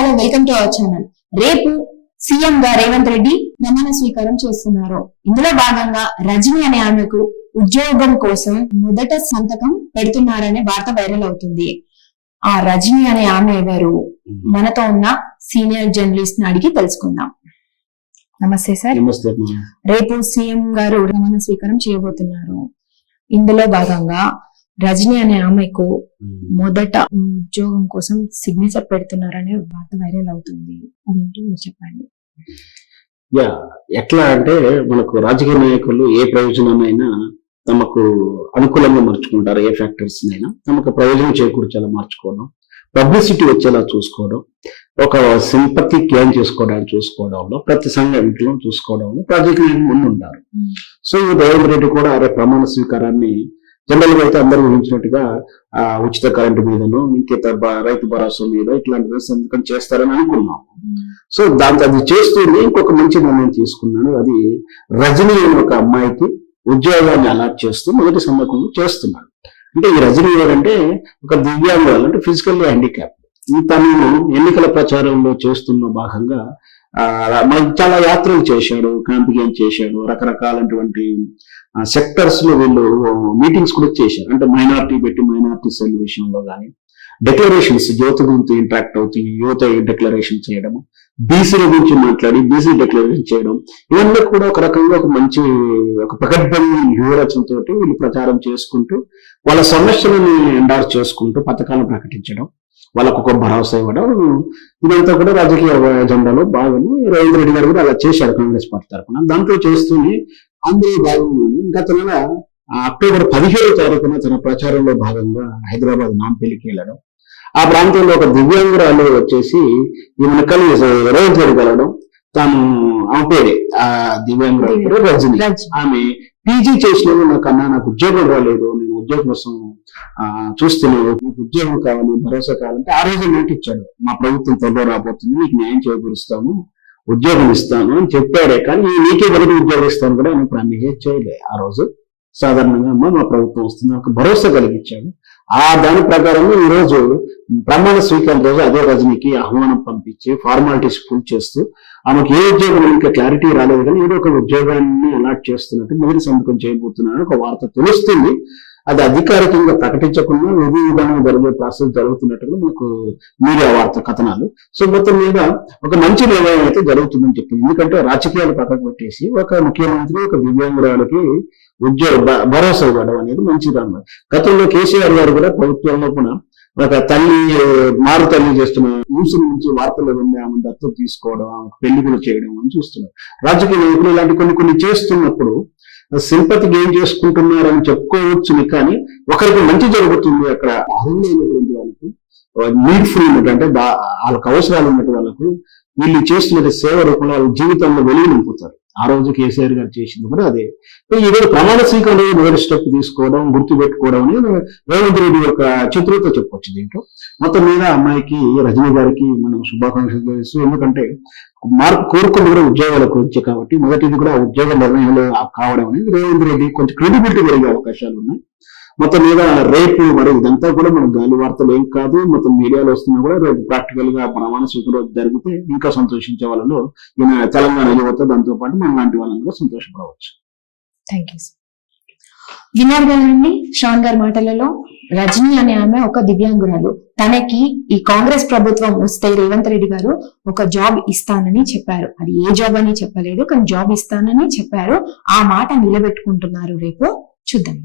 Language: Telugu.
Hello, welcome to our channel. రేపు సీఎం గా రేవంత్ రెడ్డి ప్రమాణ స్వీకారం చేస్తున్నారు. ఇందులో భాగంగా రజనీ అనే ఆమెకు ఉద్యోగం కోసం మొదట సంతకం పెడుతున్నారనే వార్త వైరల్ అవుతుంది. ఆ రజనీ అనే ఆమె ఎవరు? మనతో ఉన్న సీనియర్ జర్నలిస్ట్ ని అడిగి తెలుసుకుందాం. నమస్తే సార్. రేపు సీఎం గారు ప్రమాణ స్వీకారం చేయబోతున్నారు. ఇందులో భాగంగా రజనీ అనే ఆమెకు మొదట ఉద్యోగం కోసం సిగ్నేచర్ పెడుతున్నారనే వార్త వైరల్ అవుతుంది. అదేంటో మీరు చెప్పండి. ఎట్లా అంటే మనకు రాజకీయ నాయకులు ఏ ప్రయోజనాన్నైనా తమకు అనుకూలంగా మార్చుకుంటారు. ఏ ఫ్యాక్టర్స్ అయినా తమకు ప్రయోజనం చేకూర్చేలా మార్చుకోవడం, పబ్లిసిటీ వచ్చేలా చూసుకోవడం, ఒక సింపతి గెయిన్ చేసుకోవడానికి చూసుకోవడంలో, ప్రతి సంఘటనలో చూసుకోవడంలో రాజకీయ ముందు ఉంటారు. సో రేవంత్ రెడ్డి కూడా ప్రమాణ స్వీకారాన్ని జనరల్ గా అయితే అందరూ ఊహించినట్టుగా ఉచిత కరెంటు మీదను, ఇంకేత రైతు భరోసా మీద ఇట్లాంటి సంతకం చేస్తారని అనుకున్నాం. సో దాంతో అది చేస్తూనే ఇంకొక మంచి నిర్ణయం తీసుకున్నాను. అది రజనీ అనే ఒక అమ్మాయికి ఉద్యోగాన్ని అలాట్ చేస్తూ మొదటి సంతకం చేస్తున్నాడు. అంటే ఈ రజనీ ఎవరంటే ఒక దివ్యాంగురాలు, అంటే ఫిజికల్లీ హ్యాండిక్యాప్. తను ఎన్నికల ప్రచారంలో చేస్తున్న భాగంగా మనకి చాలా యాత్రలు చేశాడు, క్యాంపెయిన్ చేశాడు, రకరకాలైనటువంటి సెక్టర్స్ లో వీళ్ళు మీటింగ్స్ కూడా చేశారు. అంటే మైనార్టీ పెట్టి మైనార్టీ సెల్ విషయంలో కానీ, డిక్లరేషన్స్ యువత గురించి ఇంటరాక్ట్ అవుతూ యువత డిక్లరేషన్ చేయడం, బీసీల గురించి మాట్లాడి బీసీ డిక్లరేషన్ చేయడం, ఇవన్నీ కూడా ఒక రకంగా ఒక మంచి ఒక ప్రగడ్భమైన వ్యూహరచనతో వీళ్ళు ప్రచారం చేసుకుంటూ వాళ్ళ సమస్యలను ఎండార్స్ చేసుకుంటూ పథకాలను ప్రకటించడం, వాళ్ళకు ఒక భరోసా ఇవ్వడం, ఇదంతా కూడా రాజకీయ ఎజెండాలో భాగము. రేవంత్ రెడ్డి గారు కూడా అలా చేశారు కాంగ్రెస్ పార్టీ తరఫున. దాంట్లో చేస్తూనే అందులో భాగంగానే గత నెల అక్టోబర్ 17వ తారీఖున తన ప్రచారంలో భాగంగా హైదరాబాద్ నాంపల్లికి వెళ్ళడం, ఆ ప్రాంతంలో ఒక దివ్యాంగురాలు వచ్చేసి ఈమెను కలిసి రేవంత్ రెడ్డి కలవడం. తాను ఆమె పేరే ఆ దివ్యాంగురాలు రజనీ. ఆమె పీజీ చేసినప్పుడు నాకు ఉద్యోగం రాలేదు, నేను ఉద్యోగం కోసం చూస్తున్నాను, నాకు ఉద్యోగం కావాలి, భరోసా కావాలంటే ఆ రోజు మాట ఇచ్చాడు. మా ప్రభుత్వం త్వరలో రాబోతుంది, నీకు న్యాయం చేకూరుస్తాము, ఉద్యోగం ఇస్తాను అని చెప్పాడే. కానీ నీకే మొదటి ఉద్యోగం ఇస్తాను కూడా ఆయన ప్రామిస్ చేయలే. ఆ రోజు సాధారణంగా మా ప్రభుత్వం వస్తుంది ఒక భరోసా కలిగించాడు. దాని ప్రకారంగా ఈ రోజు ప్రమాణ స్వీకారం రోజు అదే రజనీకి ఆహ్వానం పంపించి ఫార్మాలిటీస్ ఫుల్ చేస్తూ ఆమెకు ఏ ఉద్యోగం ఇంకా క్లారిటీ రాలేదు, కానీ ఏదో ఒక ఉద్యోగాన్ని అలాట్ చేస్తున్నట్టు మొదటి సంతకం చేయబోతున్నారని ఒక వార్త తెలుస్తుంది. అది అధికారికంగా ప్రకటించకుండా విధి విధానం జరిగే ప్రాసెస్ జరుగుతున్నట్టుగా మనకు మీడియా వార్త కథనాలు. సో మొత్తం మీద ఒక మంచి నిర్ణయం అయితే జరుగుతుందని చెప్పింది. ఎందుకంటే రాజకీయాలు పక్కకు పెట్టేసి ఒక ముఖ్యమంత్రి ఒక దివ్యాంగురాలకి ఉద్యోగ భరోసా ఇవ్వడం అనేది మంచిదన్నమాట. గతంలో కేసీఆర్ గారు కూడా ప్రభుత్వంలో కూడా ఒక మారు తల్లి చేస్తున్న న్యూస్ నుంచి వార్తలు వెళ్ళి ఆమె దత్తత తీసుకోవడం, ఆమెకు పెళ్లి కూడా చేయడం అని చూస్తున్నారు. రాజకీయ నాయకులు ఇలాంటి కొన్ని చేస్తున్నప్పుడు సింపతి గెయిన్ చేసుకుంటున్నారని చెప్పుకోవచ్చుని, కానీ ఒకరికి మంచి జరుగుతుంది. అక్కడ అర్హులైనటువంటి వాళ్ళకు, నీడ్ఫుల్ ఉన్నట్టు అంటే వాళ్ళకి అవసరాలు ఉన్నట్టు వాళ్ళకు వీళ్ళు చేస్తున్న సేవ రూపంలో వాళ్ళ జీవితంలో వెలుగు నింపుతారు. ఆ రోజు కేసీఆర్ గారు చేసింది కూడా అదే. ఈరోజు ప్రమాణ స్వీకారం మొదటి స్టెప్ తీసుకోవడం, గుర్తు పెట్టుకోవడం అనేది రేవంత్ రెడ్డి యొక్క చతురత చెప్పొచ్చు. దీంట్లో మొత్తం మీద అమ్మాయికి రజనీ గారికి మనం శుభాకాంక్షలు తెలుసు. ఎందుకంటే మార్పు కోరుకుని కూడా ఉద్యోగాలకు వచ్చాయి కాబట్టి మొదటిది కూడా ఉద్యోగ నిర్ణయాలు కావడం అనేది రేవంత్ రెడ్డి కొంచెం క్రెడిబిలిటీ పెరిగే అవకాశాలు ఉన్నాయి. మొత్తం మీద రేపు మరి ఇదంతా కూడా మన గాలి వార్తలు ఏం కాదు, మొత్తం మీడియాలో వస్తున్నా కూడా రేపు ప్రాక్టికల్ గా ప్రమాణ స్వీకారం జరిగితే ఇంకా సంతోషించే వాళ్ళలో తెలంగాణ యువత, దాంతో పాటు మన లాంటి వాళ్ళందరూ సంతోషపడవచ్చు. Thank you. విన్నారు కదండి శ్రవణ్ గారి మాటలలో, రజనీ అనే ఆమె ఒక దివ్యాంగురాలు. తనకి ఈ కాంగ్రెస్ ప్రభుత్వం వస్తే రేవంత్ రెడ్డి గారు ఒక జాబ్ ఇస్తానని చెప్పారు. అది ఏ జాబ్ అని చెప్పలేదు, కానీ జాబ్ ఇస్తానని చెప్పారు. ఆ మాట నిలబెట్టుకుంటున్నారు. రేపు చూద్దాం.